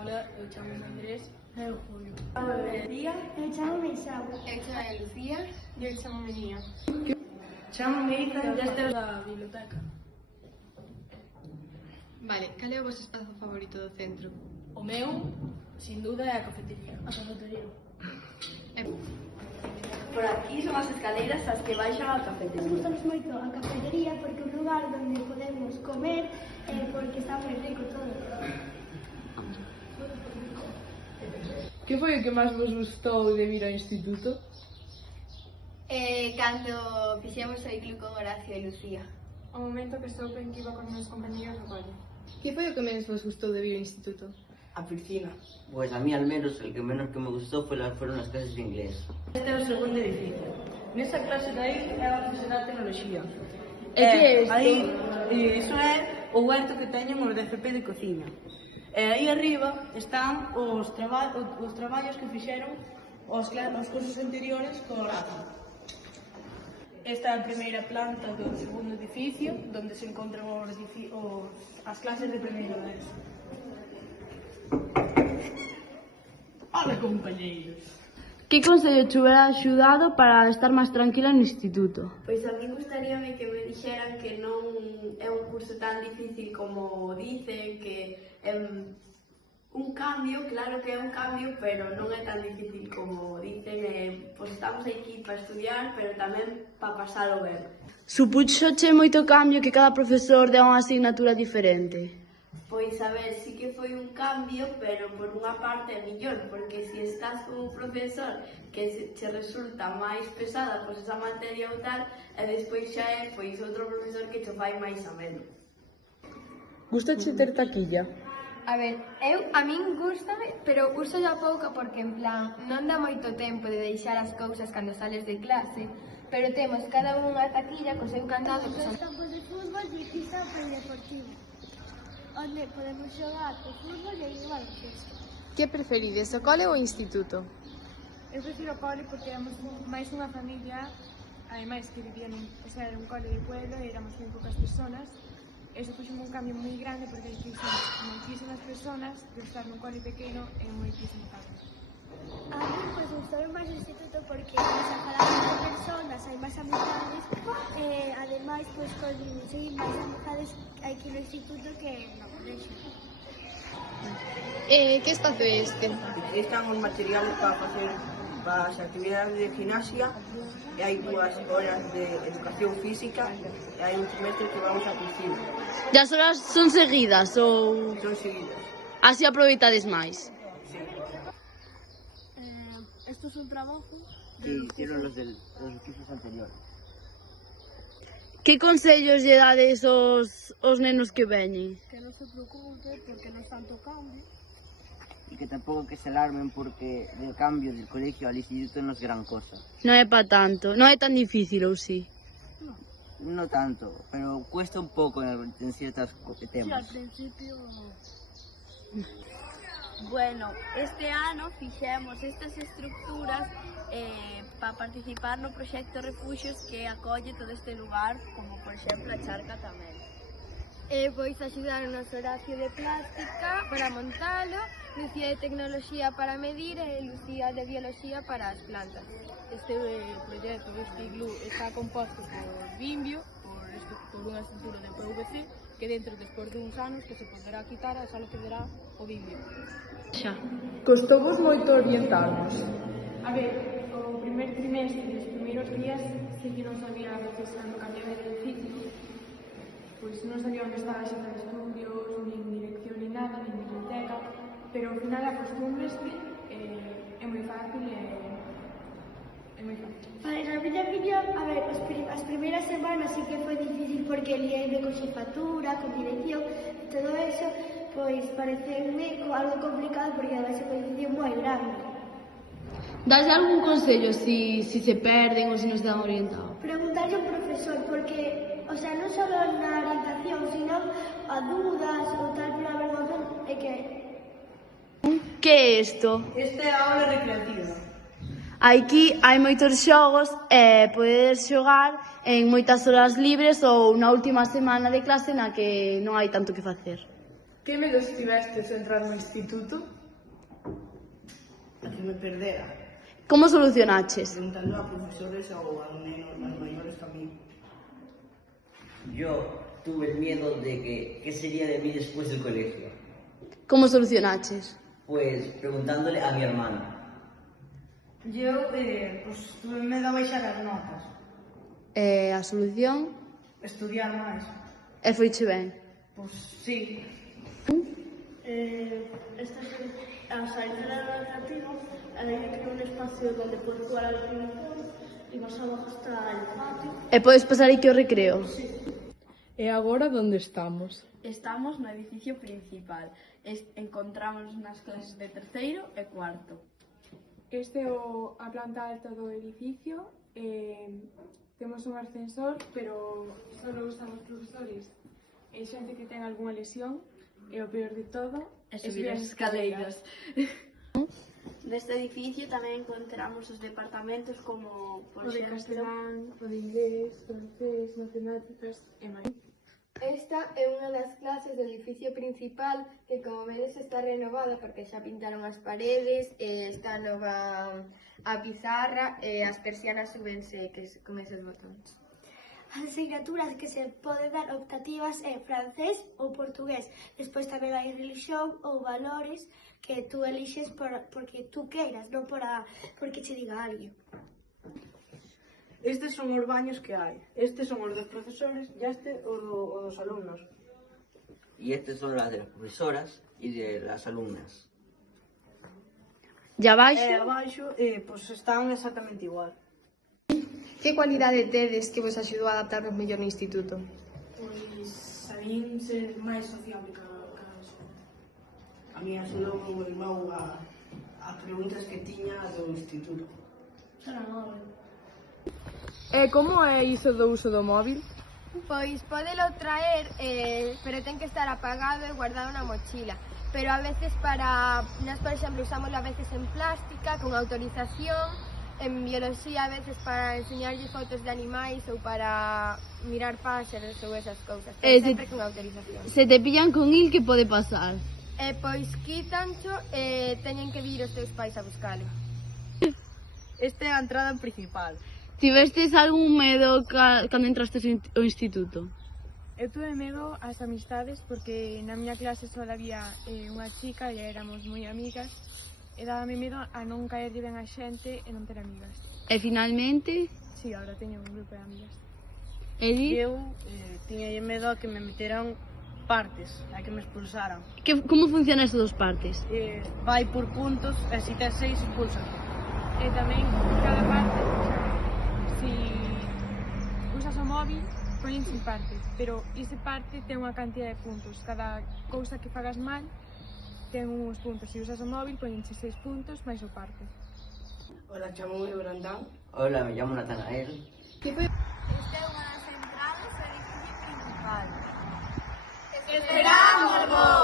Hola, eu chamo Andrés. Eu Julio. Día, eu chamo Isao. Eu chamo Lucía. Eu chamo Menía. Chamo Ethan, Deste da biblioteca. Vale, cal é o vosso espazo favorito do centro? O meu, sin duda, é a cafetería. A cafetería. Por aquí son as escaleiras as que baixan á cafetería. Gustamos moito a cafetería porque é un lugar onde podemos comer porque está moi rico todo. Que foi o que máis vos gustou de vir ao instituto? Cando fixemos o iclu con Horacio e Lucía. O momento que souben que iba con meus compañeros no cole. Que foi o que menos vos gustou de vir ao instituto? A piscina. Pues a mí al menos el que menos que me gustó fueron las clases de inglés. Este é o segundo edificio. Nesa clase de aí é a profesora de tecnoloxía. E que é isto? Aí, iso é o huerto que teñen os de FP de cociña. E aí arriba están os traballos que fixeron os cursos anteriores co Horacio. Esta é a primeira planta do segundo edificio, onde se encontran as clases de primeiro de eso. Hola, compañeiros! Que consello te hubiera axudado para estar máis tranquila no instituto? Pois a mí gustaríame que me dixeran que non é un curso tan difícil como dicen, que é un cambio, claro que é un cambio, pero non é tan difícil como dicen, pois estamos aquí para estudiar, pero tamén para pasalo ben. Supuxoche moito cambio que cada profesor dea unha asignatura diferente? Pois a ver, sí que foi un cambio, pero por unha parte é millor, porque se estás con un profesor que che resulta máis pesada pois esa materia ou tal, e despois xa é pois outro profesor que che fai máis ameno. Gustache ter taquilla? A ver, a min gustame, pero uso ya pouco porque en plan non dá moito tempo de deixar as cousas cando sales de clase, pero temos cada unha taquilla co seu candado que son... Campos de fútbol e pista polideportiva, onde podemos xogar o fútbol e o baloncesto. Que preferides, o cole ou o instituto? Eu prefiro o cole porque éramos máis unha familia, ademais que vivían era un cole de pueblo e éramos moi poucas personas. Eso puxo un cambio moi grande porque hai moitísimas personas de estar nun cole pequeno e moitísimo cambio. A mí, pois, gustoume máis o instituto porque nos falamos de personas, hai máis amizades, ademais, pois, conseguir máis amizades aquí no instituto que no colexio. Que espazo é este? Están os materiales para facer as actividades de gimnasia e hai 2 horas de educación física e hai un semestre que vamos a piscina. E as horas son seguidas ou Son seguidas. así aproveitades máis? Sí. Esto es un trabajo. Sí, hicieron los cursos anteriores. Que consellos lle dades aos nenos que veñen? Que non se preocupe porque non están tocando. Y que tampoco que se alarmen porque el cambio del colegio al instituto no es gran cosa. Non é pa tanto, non é tan difícil ou si? No tanto, pero cuesta un poco en ciertos temas. Principio. Bueno, este ano fixemos estas estructuras para participar no proxecto Refuxios que acolle todo este lugar, como por exemplo a charca tamén. Pois axudaron-nos Horacio de plástica para montalo, Lucía de tecnoloxía para medir e Lucía de bioloxía para as plantas. Este proxecto, este iglú, está composto por Bimbio, por unha estrutura de PVC, que dentro, despois de uns anos, que se poderá quitar e só quedará o Bimbio. Xa. Costouvos moito orientarnos? A ver, o primer trimestre, os primeiros días, sí que non sabía a veces cando cambiaba de edificio, pois non sabía onde estaba a xeta de estudios, nin dirección, nin nada, nin biblioteca, pero ao final acostúmbreste, é moi fácil e é moi fácil. Vale, na miña opinión, a ver, as primeiras semanas sí que foi difícil porque liei con xefatura, con dirección, e todo eso, pois pareceume algo complicado porque ademais é unha edición moi grande. Daslle algún consello si se perden ou se non se dan orientado? Preguntarlle ao profesor porque, o sea, non só na orientación, sino a dúdas ou tal, pero a verdade é que... Que é isto? Esta é a aula recreativa. Aquí hai moitos xogos e podes xogar en moitas horas libres ou na última semana de clase na que non hai tanto que facer. Que medos tivestes de entrar no instituto? A que me perdera, Como solucionaches? preguntando a profesores ou a nenos máis maiores tamén. Yo tuve el miedo de que qué sería de mí después del colegio. Como solucionaches? Pues preguntándole a mi hermano. Eu, tuve medo a baixar as notas, A solución? estudiar máis. E foiche ben? Pois sí. Al salir del recreativo, hay un espacio donde puedes jugar al ping-pong y más abajo está el patio. E podes pasar aquí o recreo? E agora onde estamos? Estamos no edificio principal. Encontramos nas clases de terceiro e cuarto. Este é a planta alta do edificio. Temos un ascensor, pero só usan os profesores e xente que ten algunha lesión. E o peor de todo E subir as escaleiras. Neste edificio tamén encontramos os departamentos como, por O de exemplo, castelán, o de inglés, francés, matemáticas e máis. Esta é unha das clases do edificio principal que, como vedes, está renovada porque xa pintaron as paredes, está nova a pizarra e as persianas súbense con eses botóns. as asignaturas que se pode dar optativas é francés ou portugués. Despois tamén hai religión ou valores que tú elixes porque tú queiras, non porque che diga alguén. Estes son os baños que hai. Estes son os dos profesores e este o dos alumnos. Y estas son las de las profesoras y de las alumnas. E abaixo? Abaixo, pois están exactamente igual. Que cualidade tedes que vos axudou a adaptarvos mellor no instituto? Pois a min ser máis sociable que eso. A mí axudou o meu irmão a preguntas que tiña do instituto. E como é iso do uso do móvil? Pois podelo traer, pero ten que estar apagado e guardado na mochila. Pero a veces nós, por exemplo, usámoslo a veces en plástica, con autorización, en biología a veces para enseñarlle fotos de animais ou para mirar páxaros ou esas cousas, pero sempre con autorización. Se te pillan con il, que pode pasar? Pois quítancho e teñen que vir os teus pais a buscalo. Esta é a entrada principal. Tivestes algún medo cando entrastes ao instituto? Eu tuve medo ás amistades porque na miña clase só había unha chica e éramos moi amigas e dábame medo a non caerlle ben a xente e non ter amigas. E finalmente? Si, agora teño un grupo de amigas. Eli? Eu tiñalle medo a que me meteran partes, a que me expulsaran. Como funciona eso dos partes? Vai por puntos e se tes 6 expulsan. E tamén cada parte, si usas o móvil, poñense en parte, pero ese parte ten unha cantidad de puntos. Cada cousa que fagas mal ten uns puntos. Se usas o móvil, poñense 6 puntos máis o parte. Hola, chamome Brandán. Hola, me llamo Natanael. Esta é unha das entradas do edificio principal. ¡Esperámosvos!